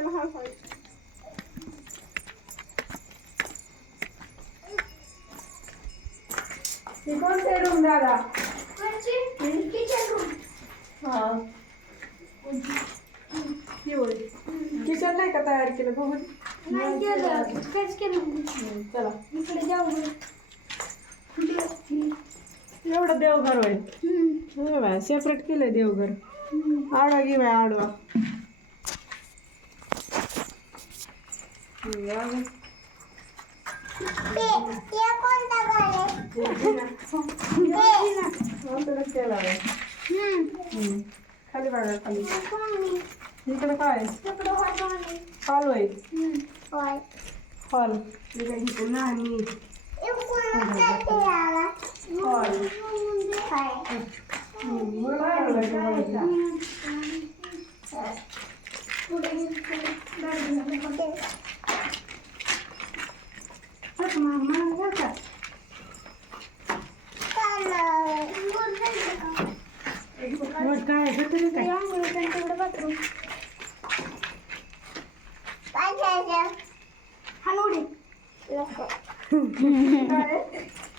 त्याला हळहळ हे कोणते रूम दादा? हा. हे होय. किचन नाही का तयार केलं बघून? हम्म, चला. एवढं देवघर होय. सेपरेट केलंय देवघर. आडवा घे बाय आडवा. हम्म, आडवा. आपल्यालाच केला आहे. हम्म. खाली बघा खाली इकडे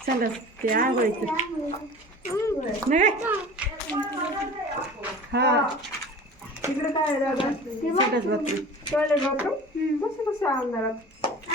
चला ते आंघोळीचं नाही. हा. तिकडे काय संडास बाथरूम. टॉयलेट बाथरूम कसं कसं अंधारात.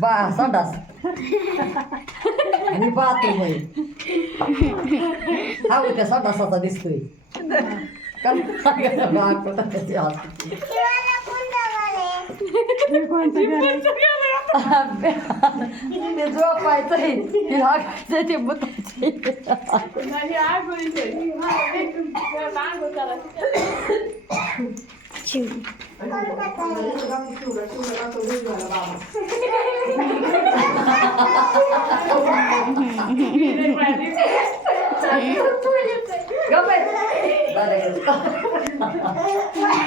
बा संडास. आणि बाथरूम आहे हाऊ त्या संडासाचा दिसतोय. कारण बाळपणा त्याची हसते. हे कोणतं घर आहे? ते झोपायचंय हे हागायचं ते बुताचे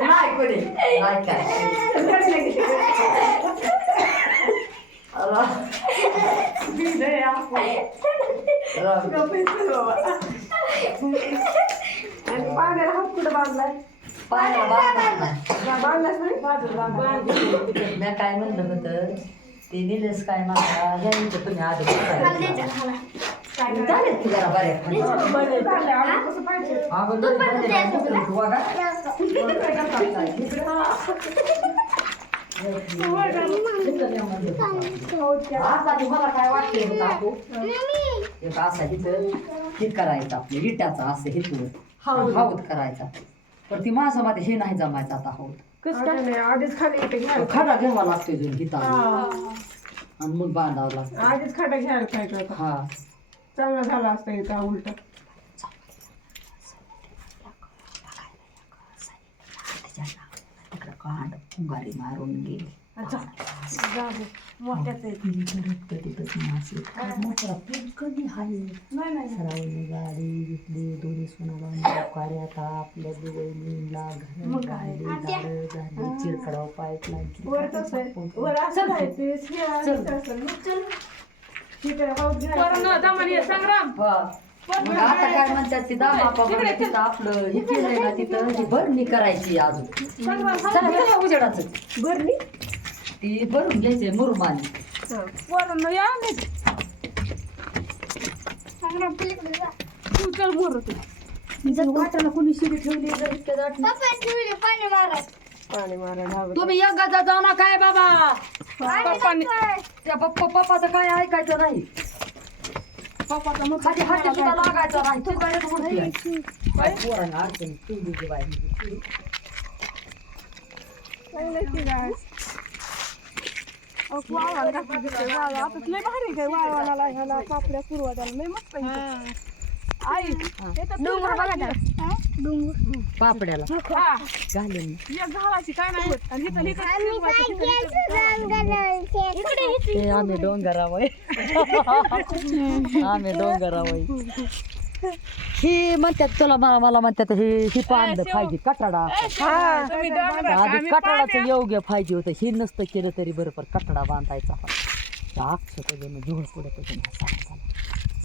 नाही कोणी नाही काय आणि पाण्याला हात कुठं बांधलाय पायाला बांधला बांधलाच नाही मी काय म्हणलं होतं ते निलेश काय म्हणता घ्यायचं तुम्ही आधी की जरा तुम्हाला काय वाटतंय काकू? एक असा हे करायचं आपलं असं हाऊत करायचा. पण ती माणसामध्ये हे नाही जमायचं आता नाही, आधीच खाली खडा घ्यावा लागतोय हा. आणि मग बांधावं लागतं आधीच खाटा घ्यायला हा. चांगलं झालं असतं इथं उलट. कांड फुंगारी मारून गेली सरावली गाडी घेतली दोन्ही सुनाला कार्यात आपल्या दिवाळीला मग घर काय? झाडं झाली चिरकडाव पाईप वर आहे ते हे. मग आता काय म्हणतात ती दामापा तिथं आपलं हे केलंय ना तिथं ती भरणी करायची अजून. चला चला उजेडाचं. भरली ती भरून घ्यायची मुरमानी. वाटायला कोणी शिडी ठेवली जर इतक्या दाट पाणी माराय पाणी मारा ढाबा तुम्ही एक गाजा जाऊ ना काय बाबा? त्या पप्पा पप्पाचं काय ऐकायचं नाही. खाली हाती सुद्धा लागायचं नाही. तू काय पोरांना अडचण तू दिली बाई पापड्या मस्त. आई डोंगर बघा. डोंगर. पापड्याला. हा. घालून. एक घालायची काय नाही होत. आणि इथं इथं फिरवायचं, इथं इथं इकडे ते आम्ही डोंगरावय आम्ही डोंगरावय ही म्हणतात तुला मला मला म्हणतात हे ही पांद पाहिजे कटाडा. तुम्ही डोंगरात, आधी आम्ही कटाडाचं योग्य पाहिजे होतं. हे नसतं केलं तरी बरोबर कटाडा बांधायचा. झुळ पडत होतं